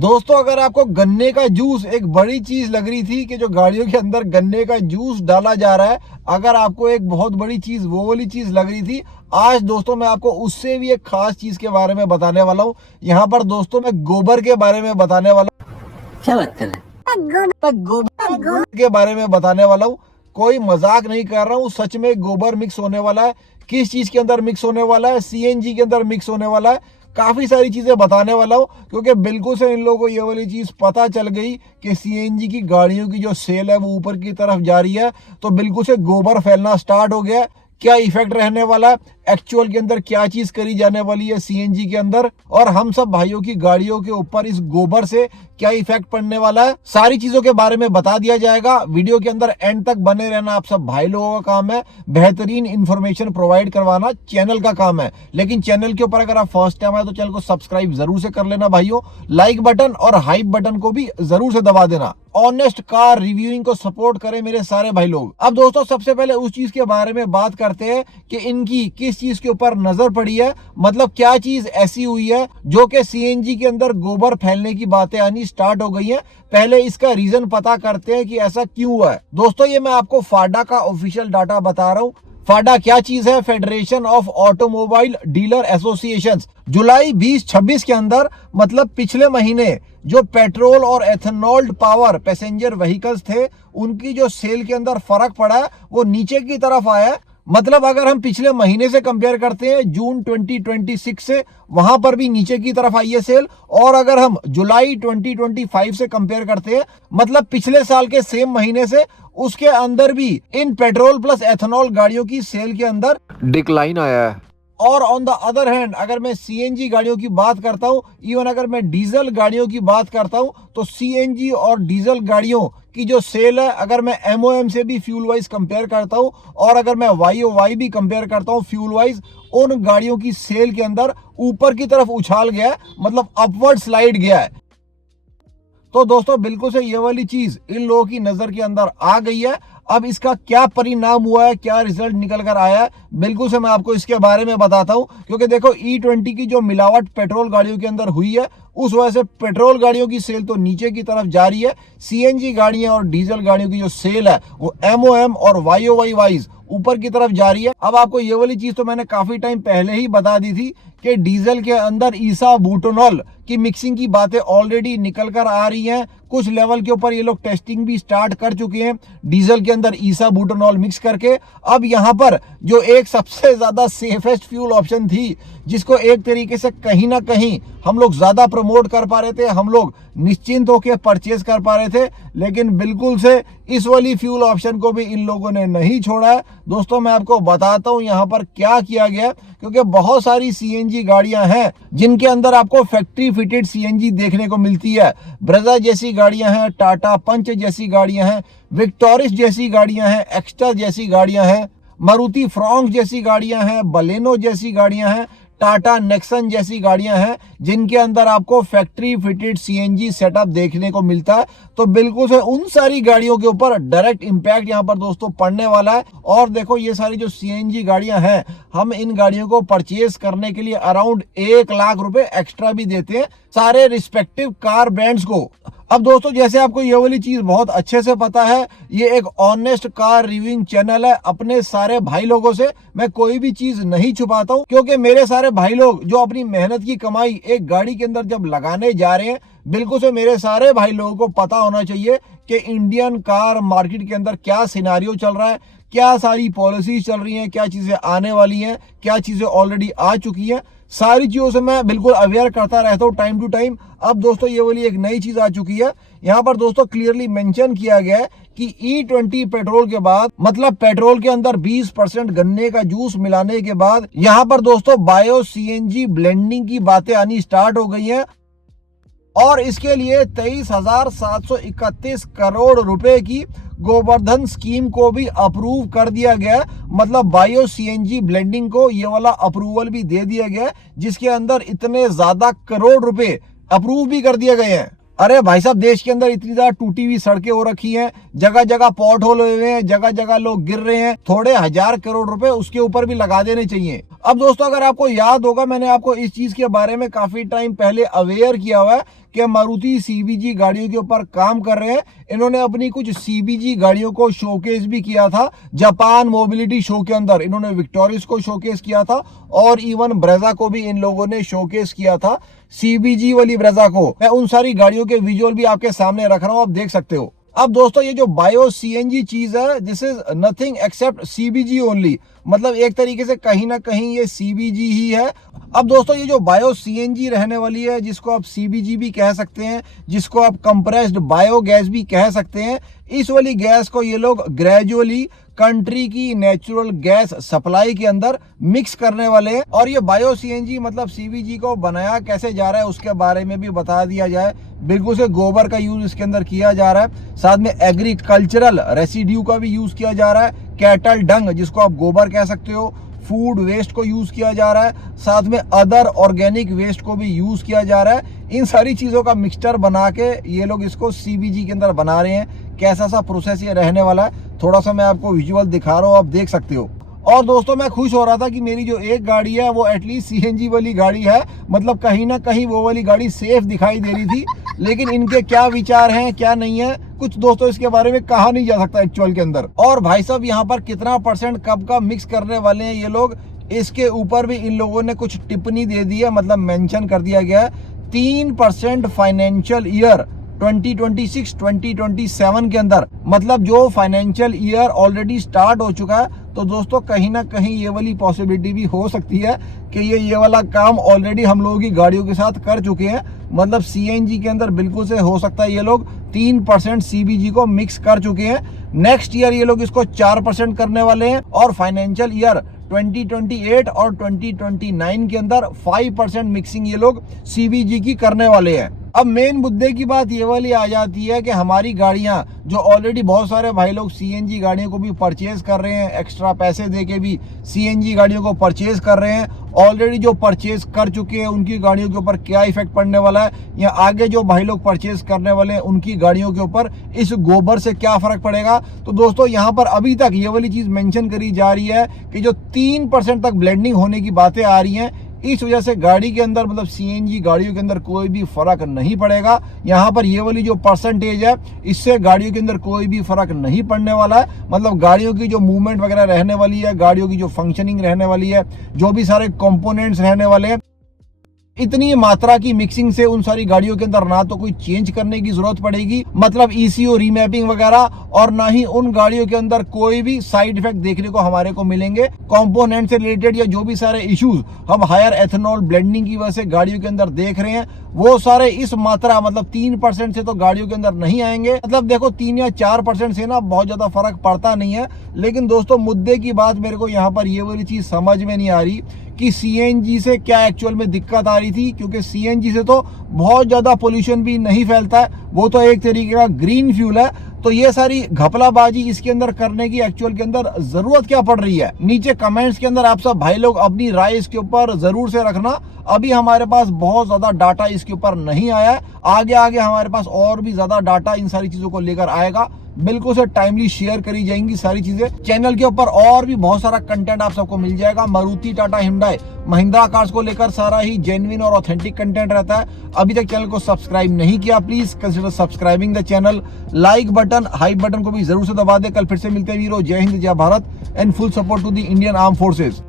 दोस्तों अगर आपको गन्ने का जूस एक बड़ी चीज लग रही थी कि जो गाड़ियों के अंदर गन्ने का जूस डाला जा रहा है, अगर आपको एक बहुत बड़ी चीज वो वाली चीज लग रही थी, आज दोस्तों मैं आपको उससे भी एक खास चीज के बारे में बताने वाला हूँ। यहाँ पर दोस्तों मैं गोबर के बारे में बताने वाला हूँ। क्या बात कर रहे हैं? गोबर के बारे में बताने वाला हूँ। कोई मजाक नहीं कर रहा हूँ, सच में गोबर मिक्स होने वाला है। किस चीज के अंदर मिक्स होने वाला है? सीएनजी के अंदर मिक्स होने वाला है। काफी सारी चीजें बताने वाला हूँ क्योंकि बिल्कुल से इन लोगों को ये वाली चीज पता चल गई कि सीएनजी की गाड़ियों की जो सेल है वो ऊपर की तरफ जा रही है, तो बिल्कुल से गोबर फैलना स्टार्ट हो गया। क्या इफेक्ट रहने वाला है, एक्चुअल के अंदर क्या चीज करी जाने वाली है सीएनजी के अंदर, और हम सब भाइयों की गाड़ियों के ऊपर इस गोबर से क्या इफेक्ट पड़ने वाला है, सारी चीजों के बारे में बता दिया जाएगा। वीडियो के अंदर एंड तक बने रहना आप सब भाई लोगों का काम है। बेहतरीन इंफॉर्मेशन प्रोवाइड करवाना चैनल का काम है, लेकिन चैनल के ऊपर अगर आप फर्स्ट टाइम आए तो चैनल को सब्सक्राइब जरूर से कर लेना भाइयों। लाइक बटन और हाइप बटन को भी जरूर से दबा देना। ऑनेस्ट कार रिव्यूइंग को सपोर्ट करें मेरे सारे भाई लोग। अब दोस्तों सबसे पहले उस चीज के बारे में बात करते हैं कि इनकी किस चीज के ऊपर नजर पड़ी है, मतलब क्या चीज ऐसी हुई है जो कि सीएनजी के अंदर गोबर फैलने की बातें आनी स्टार्ट हो गई हैं। पहले इसका रीजन पता करते हैं कि ऐसा क्यों हुआ है। दोस्तों ये मैं आपको फाडा का ऑफिशियल डाटा बता रहा हूँ। फाडा क्या चीज है? Federation of automobile dealer associations. जुलाई 2026 के अंदर, मतलब पिछले महीने, जो पेट्रोल और एथेनॉल पावर पैसेंजर व्हीकल्स थे उनकी जो सेल के अंदर फर्क पड़ा है वो नीचे की तरफ आया है। मतलब अगर हम पिछले महीने से कंपेयर करते हैं जून 2026 से, वहां पर भी नीचे की तरफ आई है सेल, और अगर हम जुलाई 2025 से कंपेयर करते हैं, मतलब पिछले साल के सेम महीने से, उसके अंदर भी इन पेट्रोल प्लस एथेनॉल गाड़ियों की सेल के अंदर डिक्लाइन आया है। और ऑन द अदर हैंड अगर मैं सीएनजी गाड़ियों की बात करता हूं, इवन अगर मैं डीजल गाड़ियों की बात करता हूं, तो सीएनजी और डीजल गाड़ियों की जो सेल है, अगर मैं एमओएम से भी फ्यूल वाइज कंपेयर करता हूं और अगर मैं वाईओवाई भी कंपेयर करता हूं फ्यूल वाइज, उन गाड़ियों की सेल के अंदर ऊपर की तरफ उछाल गया है, मतलब अपवर्ड स्लाइड गया है। तो दोस्तों बिल्कुल से ये वाली चीज इन लोगों की नजर के अंदर आ गई है। अब इसका क्या परिणाम हुआ है, क्या रिजल्ट निकल कर आया है, बिल्कुल से मैं आपको इसके बारे में बताता हूं। क्योंकि देखो E20 की जो मिलावट पेट्रोल गाड़ियों के अंदर हुई है, उस वजह से पेट्रोल गाड़ियों की सेल तो नीचे की तरफ जा रही है। सीएनजी गाड़ियां और डीजल गाड़ियों की जो सेल है वो एमओएम और वाईओवाई वाइज ऊपर की तरफ जा रही है। अब आपको ये वाली चीज तो मैंने काफी टाइम पहले ही बता दी थी कि डीजल के अंदर ईसा बुटानॉल की मिक्सिंग की बातें ऑलरेडी निकल कर आ रही हैं। कुछ लेवल के ऊपर ये लोग टेस्टिंग भी स्टार्ट कर चुके हैं डीजल के अंदर ईसा बुटानॉल मिक्स करके। अब यहाँ पर जो एक सबसे ज्यादा सेफेस्ट फ्यूल ऑप्शन थी, जिसको एक तरीके से कहीं ना कहीं हम लोग ज्यादा प्रमोट कर पा रहे थे, हम लोग निश्चिंत होकर परचेज कर पा रहे थे, लेकिन बिल्कुल से इस वाली फ्यूल ऑप्शन को भी इन लोगों ने नहीं छोड़ा है। दोस्तों मैं आपको बताता हूं यहाँ पर क्या किया गया, क्योंकि बहुत सारी सीएनजी गाड़ियां हैं जिनके अंदर आपको फैक्ट्री फिटेड सीएनजी देखने को मिलती है। ब्रेजा जैसी गाड़ियां हैं, टाटा पंच जैसी गाड़ियां हैं, विक्टोरिस जैसी गाड़ियां हैं, एक्स्ट्रा जैसी गाड़ियां हैं, मारुति फ्रॉन्क जैसी गाड़ियां हैं, बलेनो जैसी गाड़ियां हैं, टाटा नेक्सन जैसी गाड़ियां हैं, जिनके अंदर आपको फैक्ट्री फिटेड सीएनजी सेटअप देखने को मिलता है। तो बिल्कुल से उन सारी गाड़ियों के ऊपर डायरेक्ट इंपैक्ट यहां पर दोस्तों पड़ने वाला है। और देखो ये सारी जो सीएनजी गाड़ियां हैं, हम इन गाड़ियों को परचेज करने के लिए अराउंड 1 लाख रुपए एक्स्ट्रा भी देते हैं सारे रिस्पेक्टिव कार ब्रांड्स को। अब दोस्तों जैसे आपको ये वाली चीज बहुत अच्छे से पता है, ये एक ऑनेस्ट कार रिव्यूइंग चैनल है। अपने सारे भाई लोगों से मैं कोई भी चीज नहीं छुपाता हूं, क्योंकि मेरे सारे भाई लोग जो अपनी मेहनत की कमाई एक गाड़ी के अंदर जब लगाने जा रहे हैं, बिल्कुल से मेरे सारे भाई लोगों को पता होना चाहिए कि इंडियन कार मार्केट के अंदर क्या सिनारियो चल रहा है, क्या सारी पॉलिसीज चल रही हैं, क्या चीजें आने वाली हैं, क्या चीजें ऑलरेडी आ चुकी हैं। सारी चीजों से मैं बिल्कुल अवेयर करता रहता हूँ टाइम टू टाइम। अब दोस्तों ये वाली एक नई चीज आ चुकी है, यहाँ पर दोस्तों क्लियरली मेंशन किया गया है कि E20 पेट्रोल के बाद, मतलब पेट्रोल के अंदर 20% गन्ने का जूस मिलाने के बाद, यहाँ पर दोस्तों बायो सीएनजी ब्लेंडिंग की बातें आनी स्टार्ट हो गई हैं। और इसके लिए 23,731 करोड़ रुपए की गोवर्धन स्कीम को भी अप्रूव कर दिया गया। मतलब बायो सीएनजी ब्लेंडिंग को ये वाला अप्रूवल भी दे दिया गया, जिसके अंदर इतने ज्यादा करोड़ रुपए अप्रूव भी कर दिए गए हैं। अरे भाई साहब, देश के अंदर इतनी ज्यादा टूटी हुई सड़कें हो रखी हैं, जगह जगह पॉट होल हुए हैं, जगह जगह लोग गिर रहे हैं, थोड़े हजार करोड़ रुपए उसके ऊपर भी लगा देने चाहिए। अब दोस्तों अगर आपको याद होगा, मैंने आपको इस चीज के बारे में काफी टाइम पहले अवेयर किया हुआ है कि मारुति सीबीजी गाड़ियों के ऊपर काम कर रहे हैं। इन्होंने अपनी कुछ सीबीजी गाड़ियों को शोकेस भी किया था जापान मोबिलिटी शो के अंदर। इन्होंने विक्टोरियस को शोकेस किया था और इवन ब्रेजा को भी इन लोगों ने शोकेस किया था, सीबीजी वाली ब्रेजा को। मैं उन सारी गाड़ियों के विजुअल भी आपके सामने रख रहा हूं, आप देख सकते हो। अब दोस्तों ये जो बायो सीएनजी चीज है, this is nothing accept CBG only, मतलब एक तरीके से कहीं ना कहीं ये सीबीजी ही है। अब दोस्तों ये जो बायो सीएनजी रहने वाली है, जिसको आप सीबीजी भी कह सकते हैं, जिसको आप कंप्रेस्ड बायोगैस भी कह सकते हैं, इस वाली गैस को ये लोग ग्रेजुअली कंट्री की नेचुरल गैस सप्लाई के अंदर मिक्स करने वाले हैं। और ये बायो सीएनजी मतलब सीबीजी को बनाया कैसे जा रहा है उसके बारे में भी बता दिया जाए। बिल्कुल से गोबर का यूज इसके अंदर किया जा रहा है, साथ में एग्रीकल्चरल रेसिड्यू का भी यूज किया जा रहा है, कैटल डंग जिसको आप गोबर कह सकते हो, फूड वेस्ट को यूज किया जा रहा है, साथ में अदर ऑर्गेनिक वेस्ट को भी यूज किया जा रहा है। इन सारी चीजों का मिक्सचर बना के ये लोग इसको सीबीजी के अंदर बना रहे हैं। कैसा सा प्रोसेस ये रहने वाला है, थोड़ा सा मैं आपको विजुअल दिखा रहा हूँ, आप देख सकते हो। और दोस्तों मैं खुश हो रहा था कि मेरी जो एक गाड़ी है वो एटलीस्ट सीएनजी वाली गाड़ी है, मतलब कहीं ना कहीं वो वाली गाड़ी सेफ दिखाई दे रही थी। लेकिन इनके क्या विचार हैं क्या नहीं है, कुछ दोस्तों इसके बारे में कहा नहीं जा सकता एक्चुअल के अंदर। और भाई साहब यहाँ पर कितना परसेंट कब का मिक्स करने वाले हैं ये लोग, इसके ऊपर भी इन लोगों ने कुछ टिप्पणी दे दी है, मतलब मेंशन कर दिया गया है 3% फाइनेंशियल ईयर 2026-2027 के अंदर, मतलब जो फाइनेंशियल ईयर ऑलरेडी स्टार्ट हो चुका है। तो दोस्तों कहीं ना कहीं ये वाली पॉसिबिलिटी भी हो सकती है कि ये वाला काम ऑलरेडी हम लोगों की गाड़ियों के साथ कर चुके हैं, मतलब सीएनजी के अंदर बिल्कुल से हो सकता है ये लोग 3% सीबीजी को मिक्स कर चुके हैं। नेक्स्ट ईयर ये लोग इसको 4% करने वाले हैं और फाइनेंशियल ईयर 2028 और 2029 के अंदर 5% मिक्सिंग ये लोग सीबीजी की करने वाले हैं। अब मेन मुद्दे की बात ये वाली आ जाती है कि हमारी गाड़ियां जो ऑलरेडी बहुत सारे भाई लोग सीएनजी गाड़ियों को भी परचेज कर रहे हैं, एक्स्ट्रा पैसे देके भी सीएनजी गाड़ियों को परचेज कर रहे हैं, ऑलरेडी जो परचेज कर चुके हैं उनकी गाड़ियों के ऊपर क्या इफेक्ट पड़ने वाला है, या आगे जो भाई लोग परचेज करने वाले हैं उनकी गाड़ियों के ऊपर इस गोबर से क्या फर्क पड़ेगा। तो दोस्तों यहाँ पर अभी तक ये वाली चीज मेंशन करी जा रही है कि जो 3% तक ब्लेंडिंग होने की बातें आ रही हैं, इस वजह से गाड़ी के अंदर मतलब सीएनजी गाड़ियों के अंदर कोई भी फर्क नहीं पड़ेगा। यहाँ पर ये वाली जो परसेंटेज है इससे गाड़ियों के अंदर कोई भी फर्क नहीं पड़ने वाला है, मतलब गाड़ियों की जो मूवमेंट वगैरह रहने वाली है, गाड़ियों की जो फंक्शनिंग रहने वाली है, जो भी सारे कंपोनेंट्स रहने वाले हैं, इतनी मात्रा की मिक्सिंग से उन सारी गाड़ियों के अंदर ना तो कोई चेंज करने की जरूरत पड़ेगी, मतलब ईसीओ रीमैपिंग वगैरह, और ना ही उन गाड़ियों के अंदर कोई भी साइड इफेक्ट देखने को हमारे को मिलेंगे कंपोनेंट से रिलेटेड, या जो भी सारे इश्यूज हम हायर एथेनॉल ब्लेंडिंग की वजह से गाड़ियों के अंदर देख रहे हैं वो सारे इस मात्रा मतलब 3% से तो गाड़ियों के अंदर नहीं आएंगे। मतलब देखो 3 या 4% से ना बहुत ज्यादा फर्क पड़ता नहीं है। लेकिन दोस्तों मुद्दे की बात मेरे को यहाँ पर ये वाली चीज समझ में नहीं आ रही कि सीएनजी से क्या एक्चुअल में दिक्कत आ रही थी, क्योंकि सीएनजी से तो बहुत ज्यादा पोल्यूशन भी नहीं फैलता है, वो तो एक तरीके का ग्रीन फ्यूल है। तो ये सारी घपलाबाजी इसके अंदर करने की एक्चुअल के अंदर जरूरत क्या पड़ रही है? नीचे कमेंट्स के अंदर आप सब भाई लोग अपनी राय इसके ऊपर जरूर से रखना। अभी हमारे पास बहुत ज्यादा डाटा इसके ऊपर नहीं आया है, आगे आगे हमारे पास और भी ज्यादा डाटा इन सारी चीजों को लेकर आएगा, बिल्कुल से टाइमली शेयर करी जाएंगी सारी चीजें। चैनल के ऊपर और भी बहुत सारा कंटेंट आप सबको मिल जाएगा। मारुति, टाटा, हिंडई, महिंद्रा कार्स को लेकर सारा ही जेन्युइन और ऑथेंटिक कंटेंट रहता है। अभी तक चैनल को सब्सक्राइब नहीं किया, please consider subscribing the channel. Like button, hype button को भी जरूर से दबा दे। कल फिर से मिलते हैं वीरो। जय हिंद, जय Bharat and full support to the Indian arm forces.